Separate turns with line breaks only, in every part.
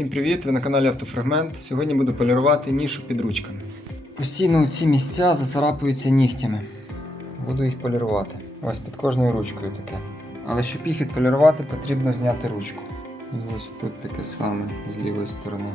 Всім привіт! Ви на каналі Автофрагмент. Сьогодні буду полірувати нішу під ручками. Постійно ці місця зацарапуються нігтями. Буду їх полірувати. Ось під кожною ручкою таке. Але щоб їх відполірувати, потрібно зняти ручку. І ось тут таке саме з лівої сторони.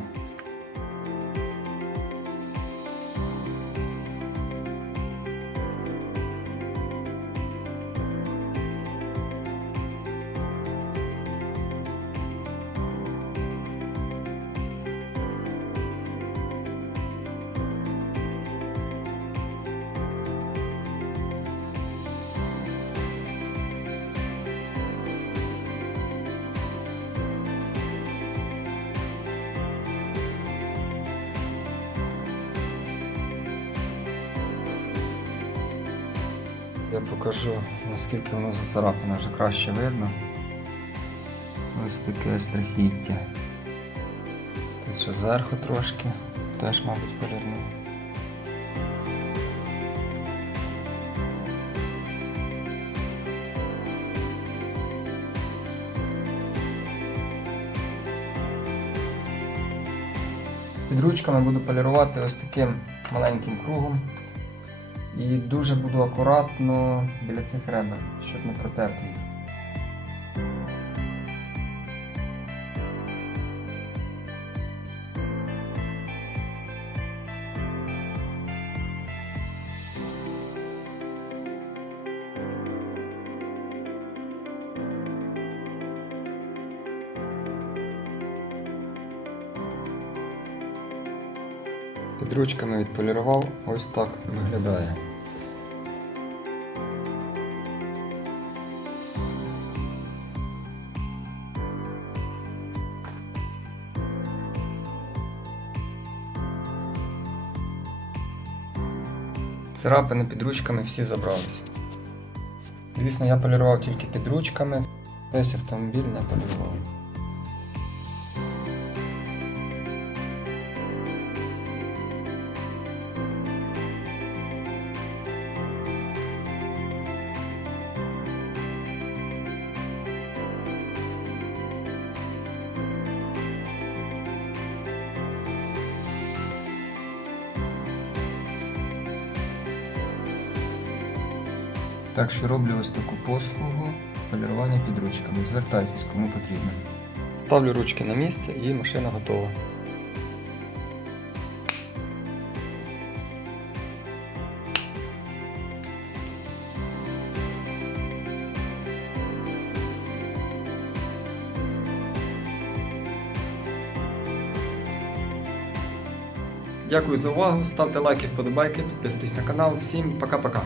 Я покажу наскільки воно зацарапане, вже краще видно. Ось таке страхіття. Тут ще зверху трошки, теж, мабуть, полірну. Під ручками буду полірувати ось таким маленьким кругом. І дуже буду акуратно біля цих ребер, щоб не протерти їх. Під ручками відполірував, ось так виглядає. Царапини під ручками всі забрались. Звісно, я полірував тільки під ручками, весь автомобіль не полірував. Так що роблю ось таку послугу полірування під ручками. Звертайтесь, кому потрібно. Ставлю ручки на місце і машина готова. Дякую за увагу, ставте лайки, вподобайки, підписуйтесь на канал. Всім пока-пока.